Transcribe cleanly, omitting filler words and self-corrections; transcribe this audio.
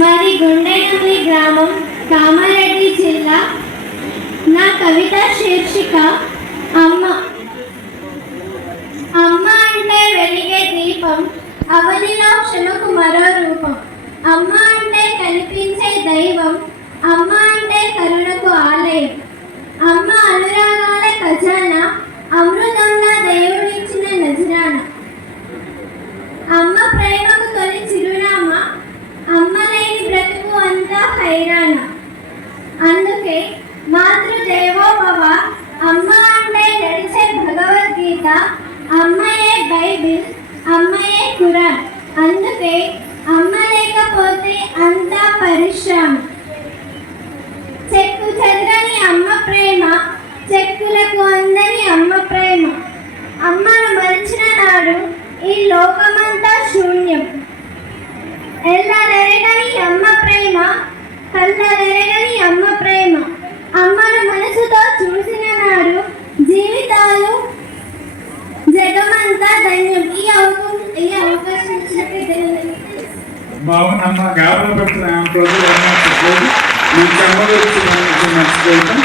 మాది గుండెనల్లి గ్రామం, కామారెడ్డి జిల్లా. నా కవిత శీర్షిక అమ్మ. అమ్మ అంటే వెలిగే దీపం, అవనిలో క్షణకు మరో రూపం. అమ్మ అంటే కనిపించే దైవం, అమ్మ అంటే కరుణకు ఆలయం. అమ్మ అనురాగాల ఖజానా, అమృతంగా దేవుడిచ్చిన నజరానా. అమ్మ ప్రేమకు తొలి చిరునామా, అమ్మ లేని బ్రతుకు అంతా హైరాణ. అందుకే మాతృదేవో భవ, అమ్మ అంటే నడిచే భగవద్గీత, అమ్మయే బైబిల్, అమ్మయే ఖురాన్. అందుకే అమ్మ లేకపోతే అంతా పరిశ్రమ. చెక్కు చెదరని అమ్మ ప్రేమ, చెక్కులకు అందని అమ్మ ప్రేమ. అమ్మను మరిచిన నాడు ఈ లోకమంతా శూన్యం. ఎల్లరెరగని అమ్మ ప్రేమ, కళ్ళరెరగని అమ్మ ప్రేమ. అమ్మను మనసుతో చూసిన నాడు జీవితాలు జగమంతా ధన్యం. ఈ అవకాశం బాగున్నమ్మ, గాబరా పెట్టిన ప్రజలు చెప్పలేదు. మీ కమ్మలు మర్చిపోతాం.